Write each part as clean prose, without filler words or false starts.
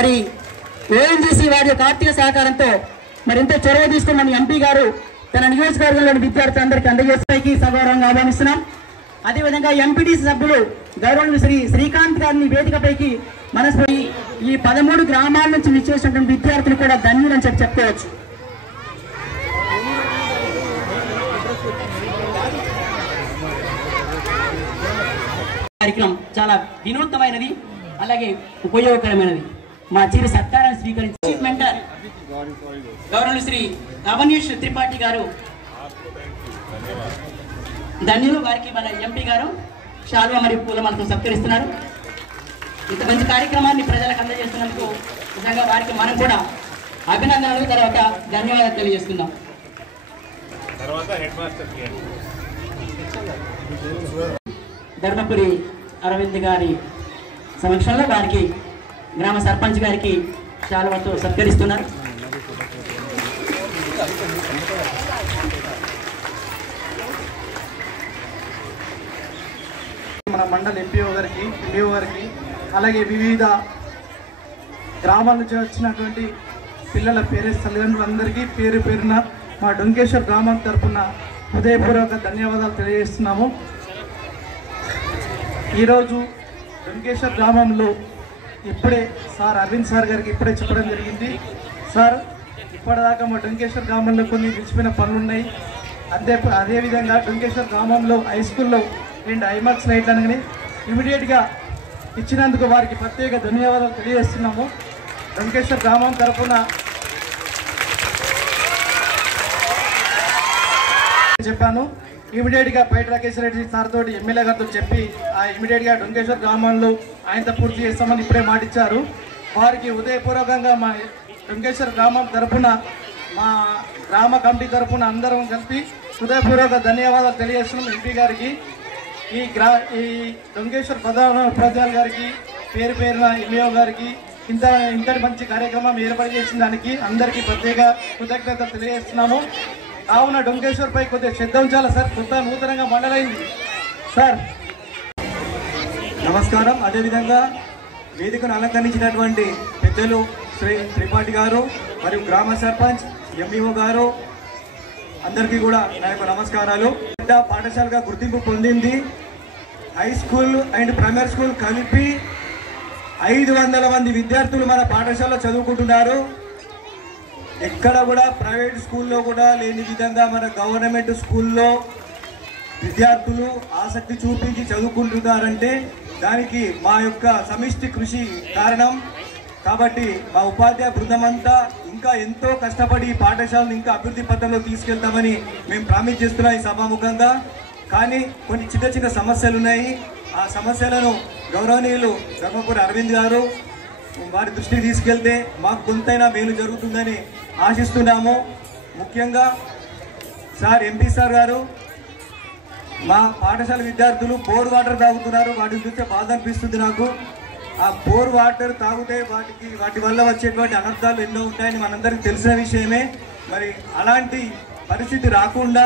మరి ఓఎన్జీసీ వారి యొక్క ఆర్థిక సహకారంతో మరి ఎంతో చొరవ తీసుకున్న ఎంపీ గారు తన నియోజకవర్గంలోని విద్యార్థులందరికీ అందజేసేకి సగౌరవంగా ఆహ్వానిస్తున్నాం. అదేవిధంగా ఎంపీటీసీ సభ్యులు గౌరవనీయులు శ్రీకాంత్ గారిని వేదికపైకి మనస్పరి ఈ 13 గ్రామాల నుంచి విచ్చేసినటువంటి విద్యార్థులు కూడా ధన్యులని చెప్పుకోవచ్చు. కార్యక్రమం చాలా వినూత్నమైనది, అలాగే ఉపయోగకరమైనది. మా చిరు సత్కారాన్ని స్వీకరించి చీఫ్ మెంటర్ గౌరవనీయులు శ్రీ అవనీష్ త్రిపాఠి గారు ధన్యులు. వారికి మన ఎంపీ గారు శాల్వా మరియు పూలమాలతో సత్కరిస్తున్నారు. ఇంత మంచి కార్యక్రమాన్ని ప్రజలకు అందజేస్తున్నందుకు నిజంగా వారికి మనం కూడా అభినందనలు, తర్వాత ధన్యవాదాలు తెలియజేస్తున్నాం. ధర్మపురి అరవింద్ గారి సమక్షంలో వారికి గ్రామ సర్పంచ్ గారికి శాలువాతో సత్కరిస్తున్నారు. మన మండల ఎంపీఓ గారికి, ఎంపీఓ గారికి, అలాగే వివిధ గ్రామాల నుంచి వచ్చినటువంటి పిల్లల పేరెంట్స్ తల్లిదండ్రులందరికీ పేరు పేరున మా డొంకేశ్వర్ గ్రామం తరఫున హృదయపూర్వక ధన్యవాదాలు తెలియజేస్తున్నాము. ఈరోజు డొంకేశ్వర్ గ్రామంలో ఇప్పుడే సార్ అరవింద్ సార్ గారికి ఇప్పుడే చెప్పడం జరిగింది. సార్ ఇప్పటిదాకా మా డొంకేశ్వర్ గ్రామంలో కొన్ని నిలిచిపోయిన పనులు ఉన్నాయి. అదేవిధంగా డొంకేశ్వర్ గ్రామంలో హై స్కూల్లో 2 ఐమాక్స్ లైట్లు అనగానే ఇమీడియట్గా ఇచ్చినందుకు వారికి ప్రత్యేక ధన్యవాదాలు తెలియజేస్తున్నాము. డొంకేశ్వర్ గ్రామం తరఫున చెప్పాను. ఇమీడియట్గా పైట రాకేష్ రెడ్డి సార్ తోటి ఎమ్మెల్యే గారితో చెప్పి ఇమీడియట్గా డొంకేశ్వర్ గ్రామంలో ఆయనతో పూర్తి చేస్తామని ఇప్పుడే మాటిచ్చారు. వారికి హృదయపూర్వకంగా మా డొంకేశ్వర్ గ్రామం తరఫున, మా గ్రామ కమిటీ తరఫున అందరం కలిపి హృదయపూర్వక ధన్యవాదాలు తెలియజేస్తున్నాం ఎంపీ గారికి. ఈ డొంకేశ్వర్ ప్రధాన ఉపాధ్యాయులు గారికి, పేరు పేరున ఎంఈఓ గారికి ఇంతటి మంచి కార్యక్రమం ఏర్పాటు చేసిన దానికి అందరికీ ప్రత్యేక కృతజ్ఞతలు తెలియజేస్తున్నాము. కావున డొంకేశ్వర్ పై కొద్దిగా శ్రద్ధ ఉంచాలి సార్. నూతనంగా మండలైంది సార్. నమస్కారం. అదేవిధంగా వేదికను అలంకరించినటువంటి పెద్దలు శ్రీ త్రిపాఠి గారు మరియు గ్రామ సర్పంచ్ ఎంఈఓ గారు అందరికీ కూడా నా యొక్క నమస్కారాలు. పెద్ద పాఠశాలగా గుర్తింపు పొందింది. High school and primary school కలిపి 500 మంది విద్యార్థులు మన పాఠశాలలో చదువుకుంటున్నారు. ఎక్కడ కూడా ప్రైవేట్ స్కూల్లో కూడా లేని విధంగా మన గవర్నమెంట్ స్కూల్లో విద్యార్థులు ఆసక్తి చూపించి చదువుకుంటున్నారంటే దానికి మా యొక్క సమిష్టి కృషి కారణం. కాబట్టి మా ఉపాధ్యాయ బృందం అంతా ఇంకా ఎంతో కష్టపడి ఈ పాఠశాలను ఇంకా అభివృద్ధి పథంలో తీసుకెళ్తామని మేము ప్రామిస్ చేస్తున్నాం ఈ సభాముఖంగా. కానీ కొన్ని చిన్న చిన్న సమస్యలు ఉన్నాయి. ఆ సమస్యలను గౌరవనీయులు ధర్మపురి అరవింద్ గారు వారి దృష్టికి తీసుకెళ్తే మాకు కొంతైనా మేలు జరుగుతుందని ఆశిస్తున్నాము. ముఖ్యంగా సార్ ఎంపీ సార్ గారు మా పాఠశాల విద్యార్థులు బోర్ వాటర్ తాగుతున్నారు. వాటిని చూస్తే బాధ అనిపిస్తుంది నాకు. ఆ బోర్ వాటర్ తాగితే వాటి వల్ల వచ్చేటువంటి అనర్థాలు ఎన్నో ఉంటాయని మనందరికీ తెలిసిన విషయమే. మరి అలాంటి పరిస్థితి రాకుండా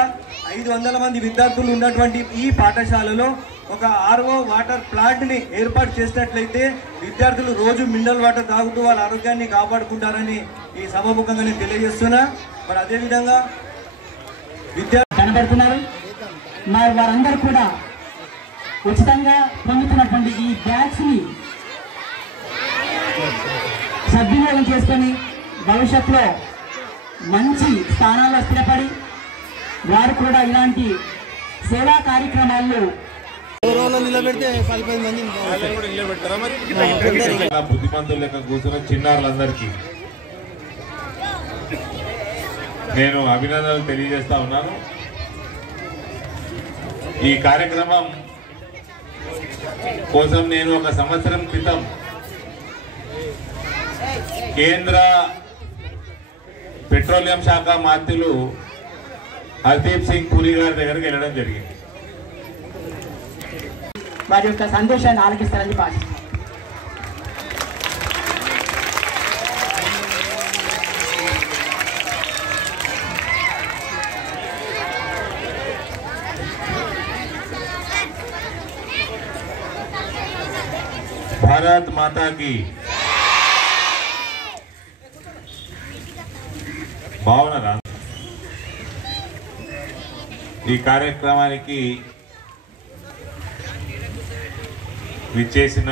500 మంది విద్యార్థులు ఉన్నటువంటి ఈ పాఠశాలలో ఒక ఆర్ఓ వాటర్ ప్లాంట్ని ఏర్పాటు చేసినట్లయితే విద్యార్థులు రోజు మినరల్ వాటర్ తాగుతూ వాళ్ళ ఆరోగ్యాన్ని కాపాడుకుంటారని ఈ సభాముఖంగా నేను తెలియజేస్తున్నా. మరి అదేవిధంగా విద్యార్థులు కనబడుతున్నారు. మరి వారందరూ కూడా ఉచితంగా పొందుతున్నటువంటి ఈ బ్యాగ్స్ని సద్వినియోగం చేసుకొని భవిష్యత్తులో మంచి స్థానాల్లో స్థిరపడి వారు కూడా ఇలాంటి సేవా కార్యక్రమాల్లో బుద్ధిమంతులు లెక్క కూర్చున్న చిన్నారులందరికీ నేను అభినందనలు తెలియజేస్తా ఉన్నాను. ఈ కార్యక్రమం కోసం నేను 1 సంవత్సరం క్రితం కేంద్ర పెట్రోలియం శాఖ మంత్రులు హర్దీప్ సింగ్ పూరి గారి దగ్గరికి వెళ్ళడం జరిగింది. వారి యొక్క సందేశాన్ని ఆలకిస్తారని భావిస్తున్నాను. भारत माता की బాగున్నారా? ఈ కార్యక్రమానికి విచ్చేసిన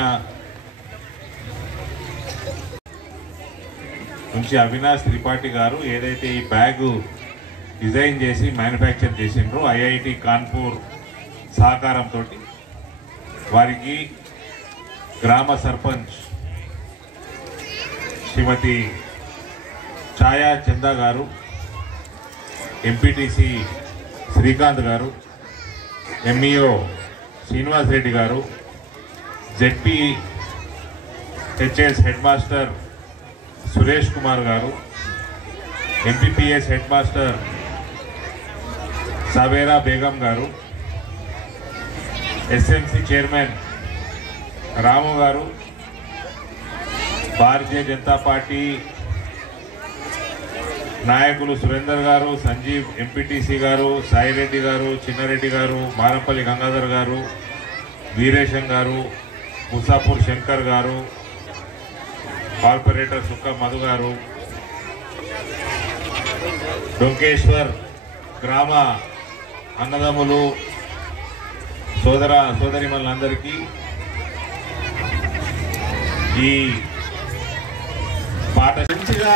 నుంచి అవినాష్ త్రిపాఠి గారు ఏదైతే ఈ బ్యాగు డిజైన్ చేసి మ్యానుఫ్యాక్చర్ చేసిండ్రో ఐఐటి కాన్పూర్ సహకారంతో వారికి గ్రామ సర్పంచ్ శ్రీమతి ఛాయా చందా గారు, ఎంపీటీసీ శ్రీకాంత్ గారు, ఎంఈఓ శ్రీనివాస్ రెడ్డి గారు, ZP HS headmaster Suresh Kumar గారు, MPPS headmaster Savera Begum గారు, ఎస్ఎంసీ చైర్మన్ రాము గారు, భారతీయ జనతా పార్టీ నాయకులు సురేందర్ గారు, సంజీవ్ ఎంపీటీసీ గారు, సాయిరెడ్డి గారు, చిన్నారెడ్డి గారు, మారంపల్లి గంగాధర్ గారు, వీరేశం గారు, ముసాపూర్ శంకర్ గారు, కార్పొరేటర్ సుక్క మధు గారు, డొంకేశ్వర్ గ్రామ అన్నదమ్ములు సోదరిమణులందరికీ ఈ పాట మంచిగా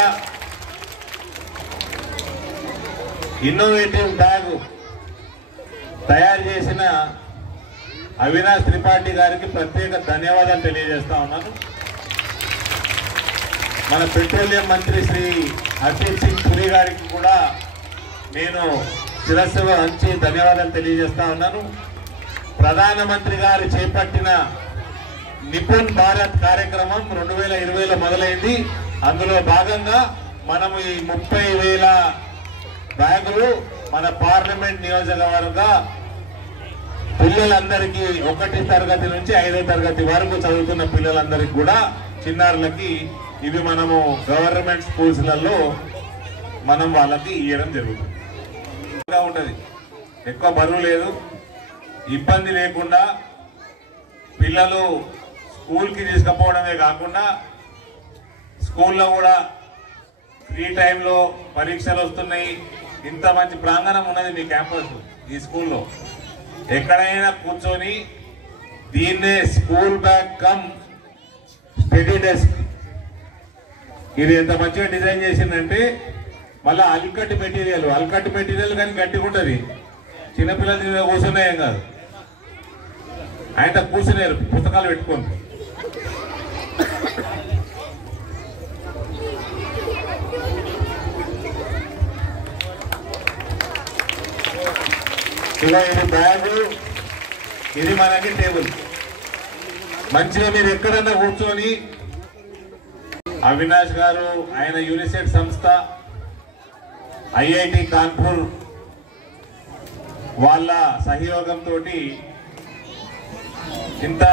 ఇన్నోవేటివ్ బ్యాగ్ తయారు చేసిన అవినాష్ త్రిపాఠి గారికి ప్రత్యేక ధన్యవాదాలు తెలియజేస్తా ఉన్నాను. మన పెట్రోలియం మంత్రి శ్రీ హర్దీప్ సింగ్ పురి గారికి కూడా నేను శిరస్సు వంచి ధన్యవాదాలు తెలియజేస్తా ఉన్నాను. ప్రధానమంత్రి గారు చేపట్టిన నిపుణ్ భారత్ కార్యక్రమం 2020లో మొదలైంది. అందులో భాగంగా మనము ఈ 30,000 బ్యాగులు మన పార్లమెంట్ నియోజకవర్గ పిల్లలందరికీ 1వ తరగతి నుంచి 5వ తరగతి వరకు చదువుతున్న పిల్లలందరికీ కూడా చిన్నారులకి ఇవి మనము గవర్నమెంట్ స్కూల్స్లలో మనం వాళ్ళకి ఇవ్వడం జరుగుతుంది. ఉంటుంది, ఎక్కువ బరువు లేదు, ఇబ్బంది లేకుండా పిల్లలు స్కూల్కి తీసుకుపోవడమే కాకుండా స్కూల్లో కూడా ఫ్రీ టైంలో పరీక్షలు వస్తున్నాయి. ఇంత మంచి ప్రాంగణం ఉన్నది మీ క్యాంపస్ ఈ స్కూల్లో. ఎక్కడైనా కూర్చొని దీన్నే school bag come study desk, ఇది ఎంత మంచిగా డిజైన్ చేసిందంటే మళ్ళీ అల్కట్ మెటీరియల్ కానీ గట్టిగా ఉంటుంది. చిన్నపిల్లల మీద కూర్చున్నాయేం కాదు, ఆయన కూర్చున్నారు పుస్తకాలు పెట్టుకోండి. ఇలా ఇది బ్యాగు, ఇది మనకి టేబుల్. మంచిగా మీరు ఎక్కడన్నా కూర్చొని అవినాష్ గారు ఆయన యూనిసెఫ్ సంస్థ ఐఐటి కాన్పూర్ వాళ్ళ సహయోగంతో ఇంత